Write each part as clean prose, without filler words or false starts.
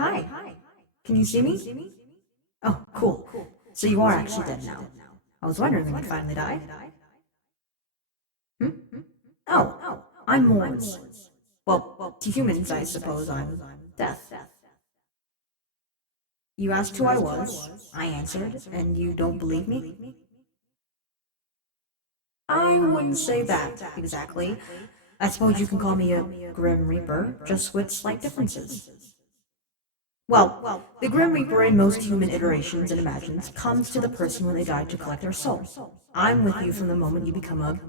Hi. Can you see me? Oh, cool. So you are actually dead now. I was wondering when you'd finally die. Hmm? Oh, I'm Mors. Well, to humans, I suppose I'm Death. You asked who I was, I answered, and you don't believe me? I wouldn't say that, exactly. I suppose you can call me a Grim Reaper, just with slight differences. Well, the Grim Reaper in most human iterations and imagines comes to the person when they die to collect their soul. I'm with you from the moment you become a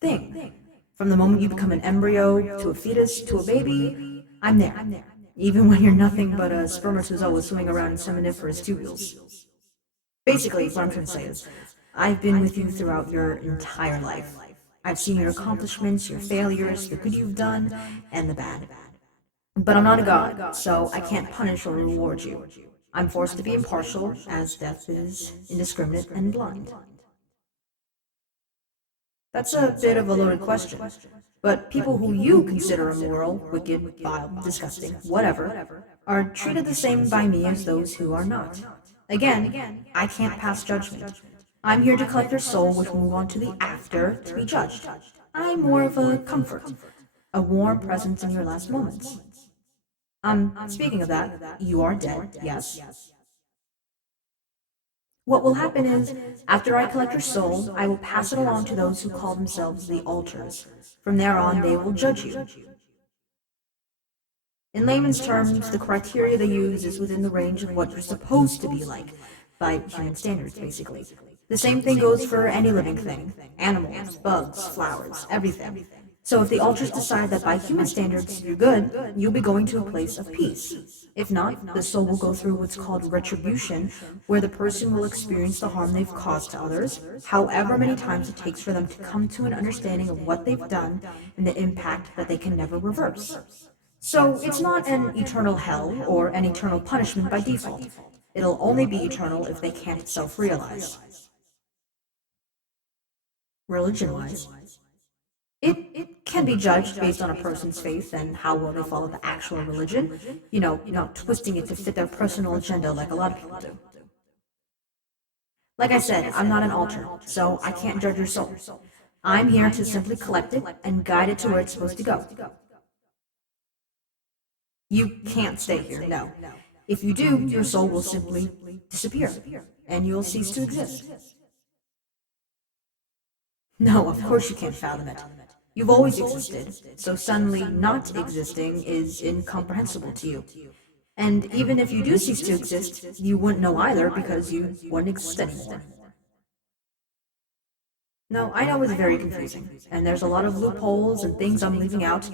thing. From the moment you become an embryo, to a fetus, to a baby, I'm there. Even when you're nothing but a spermatozoa swimming around in seminiferous tubules. Basically, what I'm trying to say is, I've been with you throughout your entire life. I've seen your accomplishments, your failures, the good you've done, and the bad. But I'm not a god, so I can't punish or reward you. I'm forced to be impartial, as death is indiscriminate and blind. That's a bit of a loaded question. But people who you consider immoral, wicked, vile, disgusting, whatever, are treated the same by me as those who are not. Again, I can't pass judgment. I'm here to collect your soul, which will move on to the after to be judged. I'm more of a comfort, a warm presence in your last moments. Speaking of that, you are dead, yes? What will happen is, after I collect your soul, I will pass it along to those who call themselves the altars. From there on, they will judge you. In layman's terms, the criteria they use is within the range of what you're supposed to be like, by human standards, basically. The same thing goes for any living thing animals, bugs, flowers, everything. So if the altars decide that by human standards you're good, you'll be going to a place of peace. If not, the soul will go through what's called retribution, where the person will experience the harm they've caused to others, however many times it takes for them to come to an understanding of what they've done and the impact that they can never reverse. So it's not an eternal hell or an eternal punishment by default. It'll only be eternal if they can't self-realize. Religion-wise, it can be judged based on a person's faith and how well they follow the actual religion, not twisting it to fit their personal agenda like a lot of people do. Like I said, I'm not an altar, so I can't judge your soul. I'm here to simply collect it and guide it to where it's supposed to go. You can't stay here, no. If you do, your soul will simply disappear, and you'll cease to exist. No, of course you can't fathom it. You've always existed, so suddenly not existing is incomprehensible to you. And even if you do cease to exist, you wouldn't know either because you wouldn't exist anymore. No, I know it's very confusing, and there's a lot of loopholes and things I'm leaving out,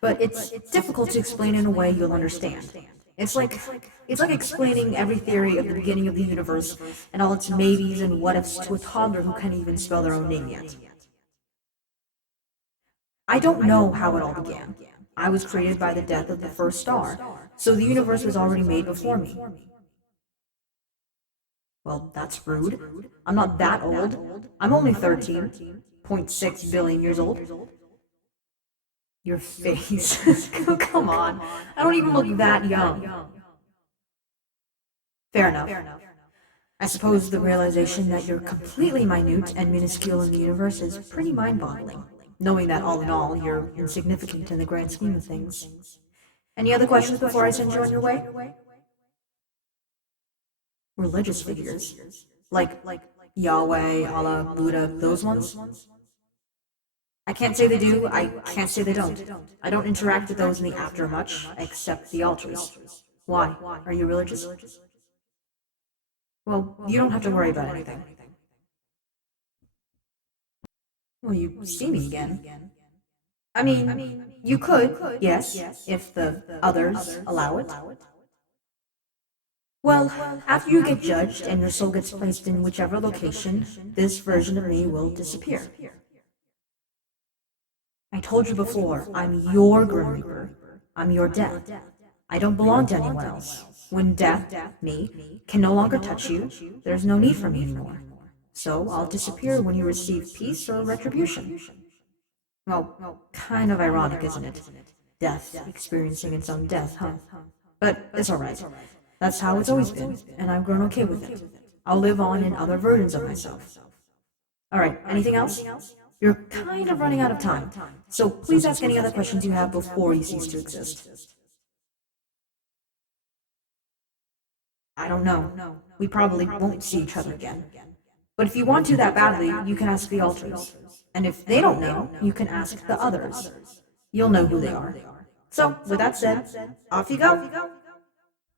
but it's difficult to explain in a way you'll understand. It's like it's like explaining every theory of the beginning of the universe and all its maybes and what ifs to a toddler who can't even spell their own name yet. I don't know how it all began. I was created by the death of the first star, so the universe was already made before me. Well, that's rude. I'm not that old. I'm only 13.6 billion years old. Your face. Come on. I don't even look that young. Fair enough. I suppose the realization that you're completely minute and minuscule in the universe is pretty mind-boggling, knowing that all in all, you're insignificant in the grand scheme of things. Any other questions before I send you on your way? Religious figures. Like Yahweh, Allah, Buddha, those ones? I can't say they do, I can't say they don't. I don't interact with those in the after much, except the altars. Why? Are you religious? Well, you don't have to worry about anything. Well, you see me again. I mean, you could, yes, if the others allow it. Well, after you get judged and your soul gets placed in whichever location, this version of me will disappear. I told you before, I'm your Grim Reaper. I'm your death. I don't belong to anyone else. When death, me, can no longer touch you, there's no need for me anymore. So I'll disappear when you receive peace or retribution. Well, kind of ironic, isn't it? Death, experiencing its own death, huh? But it's alright. That's how it's always been, and I've grown okay with it. I'll live on in other versions of myself. Alright, anything else? You're kind of running out of time, so please ask any other questions you have before you cease to exist. I don't know. We probably won't see each other again. But if you want to that badly, you can ask the alters. And if they don't know, you can ask the others. You'll know who they are. So, with that said, off you go.